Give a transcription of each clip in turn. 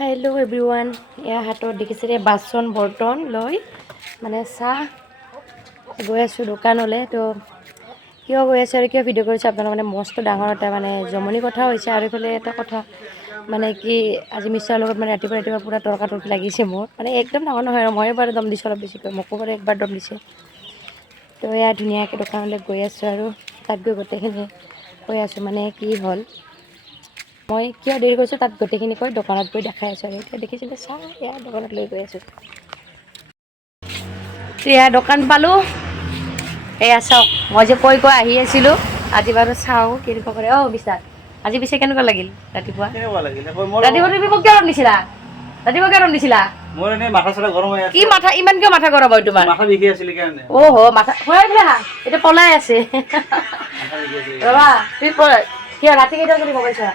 hello everyone या हाथत देखिसे बासन बर्तन लय माने चाह गई आसो दোकानले तो क्यों गई आसो क्यों भिडिओ कर माने मस्त डाঙर एटा माने जमनी कथा होइसे आरो इफाले एटा कथा माने कि आज मिस्टार लगत माने रातिपुवा पूरा तर्का लागिसे मोर माने एकदम डाঙर নহয় আৰু মই এবাৰ দম দিছো অলপ বেছিকৈ মোকো bare একবাৰ দম দিছে তো এয়া ধুনীয়াকৈ দোকানলৈ গৈ আছো আৰু তাত গৈ গোটেইখিনি কৈ আছো মানে কি হ'ল মই কিয় দেৰি কৰিছো তাত গোটেইখিনি কৈ দোকানত গৈ দেখাই আছো আৰু এতিয়া দেখিছিলে চাহ এয়া দোকানত লৈ গৈ আছো এয়া দোকান পালো এয়া চাওক মই যে কৈ আহি আছিলো আজি বাৰু চাও কেনেকুৱা কৰে বিশাল আজি পিছে কেনেকুৱা লাগিল ৰাতিপুৱা ৰাতিপুৱা তুমি মোক কিয় ৰম দিছিলা ৰাতিপুৱা কিয় ৰম দিছিলা মোৰ এনে মাথা চৰা গৰম হৈ আছে কি মাথা ইমান কিয় মাথা গৰম হয় তোমাৰ মাথা বিষি আছিল কাৰণে ওহো মাথা হৈ গলা এটা পলাই আছে ৰবা তুমি কিয় ৰাতি কেইটা বজাত কৈছা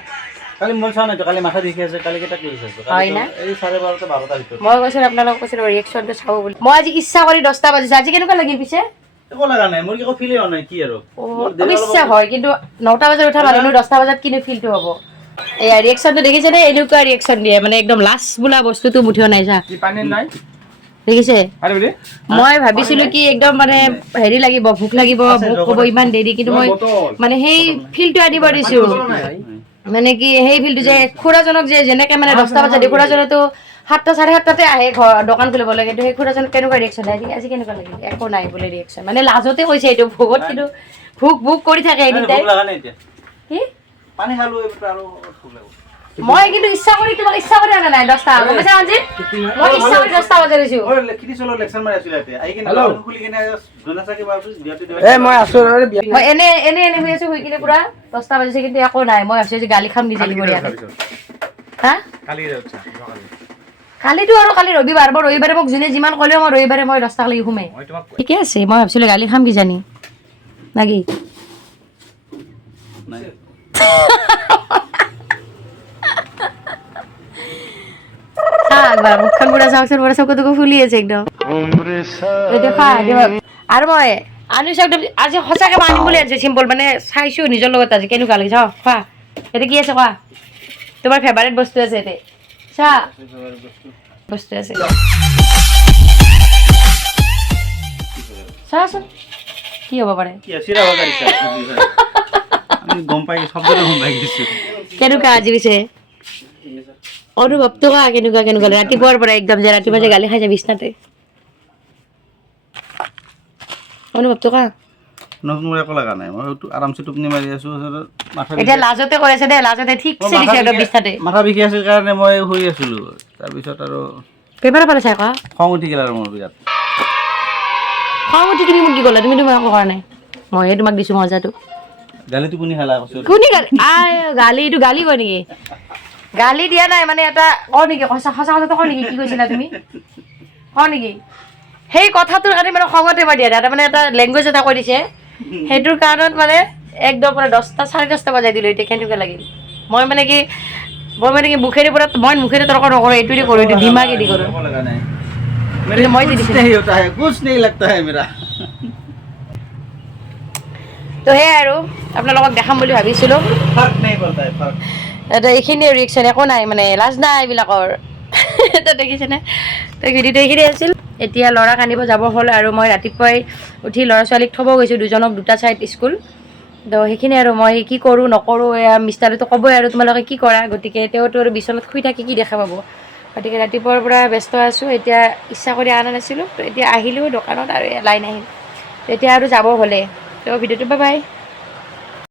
কালি মই চাও নাই তো কালি মাথা বিষি আছে কালি কেটা ক্লিয়াৰ হৈছে হয় না এই 12:30 টা 12টা ভিতৰত মই কৈছো আপোনালোকক কৈছো ৰিएक्शनটো চাও বুলি মই আজি ইচ্ছা কৰি 10টা বাজিছে আজি কেনেকুৱা লাগিল পিছে একো লাগা নাই মোৰ কি কো ফিল হোৱা নাই কি আৰু ইচ্ছা হয় কিন্তু 9টা বজাত উঠা মানুহ 10টা বজাত কিনে ফিলটো হ'ব এই ৰিएक्शनটো দেখিছে নে এনেকুৱা ৰিएक्शन দিয়ে মানে একদম লাষ্ট বুলা বস্তুটো মুঠিও নাই যা কি পানী নাই দেখিছে মই ভাবিছিলো কি একদম মানে হেৰি লাগিব ভুক লাগিব মোক ক'ব ইমান দেৰি কিন্তু মই মানে সেই ফিলটো আনিব দিছো মানে কি সেই ফিলটো যে খুৰাজনক যে যেনেকে মানে 10টা বজাত খুৰাজনেতো 7টা 7:30টাতে আহে দোকান খুলিব লাগে কিন্তু সেই খুৰাজন কেনেকুৱা ৰিएक्शन আজি আজি কেনেকুৱা লাগিল একো নাই বোলে ৰিएक्शन মানে লাজতে কৈছে এইটো ভুকত কিন্তু ভুক কৰি থাকে এনি টাইম লাগা নাই এতিয়া কি পানী খালো এইটো আৰু ভুক লাগব মই কিন্তু ইচ্ছা কৰি তোমাক ইচ্ছা কৰি আনা নাই 10টা গমছে আজি মই ইচ্ছা কৰি 10টা বজাত দিছো ওই লেখিতি চলো লেকচাৰ মাৰি আছিল ইয়াতে আই কিনে খুলি কিনে জনাছা কি বাবু বিয়াতে দিবা মই আছো মই এনে হৈ আছো হৈ কিনে পুৰা 10টা বাজিছে কিন্তু একো নাই মই ভাবছো যে গালি খাম নিজে লিবৰিয়া হা কালি যাওছা কালি কালিতো আৰু কালি ৰবিবাৰ মই ৰবিবাৰে মোক যোনে যিমান ক'লেও মই ৰবিবাৰে মই 10টা লাগি ঘুমে ঠিকে আছে মই ভাবছিলো গালি খাম কি জানি নাকি নাই একবার মুখখান পুরা চাওকচোন পুরা চকুটুকু ফুলি আছে একদম এটা খা আৰু মই আনিছো একদম আজি সঁচাকে আনিম বুলি আনিছে চিম্পল মানে চাইছো নিজৰ লগত আজি কেনেকুৱা লাগিছে খোৱা এটা কি আছে খোৱা তোমাৰ ফেভাৰিট বস্তু আছে এতে চা বস্তু আছে চাচোন কি হ'ব পাৰে কি আছে ৰা গাড়ীছা আমি গম পাই শব্দটো গম পাই গৈছো কেনেকুৱা আজি পিছে অনুভৱটো কেনেকুৱা ৰাতিপুৱাৰ পৰা একদম যে ৰাতিপুৱা যে গালি খাই যায় বিছনাতে অনুভৱটো মোৰ একো লাগা নাই মই আৰামছে টোপনি মাৰি আছো মাথা এতিয়া লাজতে কৈ আছে দে লাজতে ঠিক চিলিছে একদম বিছনাতে মাথা বিষি আছিল কাৰণে মই শুই আছিলো তাৰ পিছত আৰু পেপাৰ পালে চাই কোৱা খং উঠি গেল আৰু মোৰ বিৰাট খং উঠি তুমি মোক কি ক'লা তুমি তোমাক কৰা নাই মইহে তোমাক দিছো মজাটো গালি টোপনি খালা কৈছো কোনি গালিটো গালি কয় নেকি গালি দিয়া নাই মানে এটা নেকি সঁচা কথাটো নেকি কি কৈছিলা তুমি নেকি সেই কথাটোৰ কাৰণে মানে খঙতে মই দিয়া নাই মানে এটা লেংগুৱেজ এটা কৈ দিছে সেইটোৰ কাৰণত মানে একদম পুৰা 10টা 10:30 বজাই দিলো এতিয়া কেনেকুৱা লাগিল মই মানে কি মুখেৰে পুৰা মই মুখেৰে তৰ্ক নকৰো এইটো দি কৰো এইটো দিমাগে দি কৰো लगा नहीं मेरे कुछ नहीं होता है कुछ नहीं लगता है मेरा তো হে আৰু আপোনালোকক দেখাম বুলি ভাবিছিলো फर्क नहीं पड़ता है फर्क এটা এইখিনি ৰিएक्शन একো নাই মানে লাজ নাই এইবিলাকৰ এটা দেখিছেনে তো ভিডিঅ'টো এইখিনি আছিল এতিয়া ল'ৰাক আনিব যাব হ'ল আৰু মই ৰাতিপুৱাই উঠি ল'ৰা ছোৱালীক থ'ব গৈছোঁ দুজনক দুটা ছাইড স্কুল তো সেইখিনি আৰু মই কি কৰোঁ নকৰোঁ এয়া মিষ্টাৰেতো ক'বই আৰু তোমালোকে কি কৰা গতিকে তেওঁতো আৰু বিচনাত শুই থাকি কি দেখা পাব গতিকে ৰাতিপুৱাৰ পৰা ব্যস্ত আছোঁ এতিয়া ইচ্ছা কৰি অনা নাছিলোঁ তো এতিয়া আহিলোঁ দোকানত আৰু লাইন আহিল এতিয়া আৰু যাব হ'লে তো ভিডিঅ'টো বাই বাই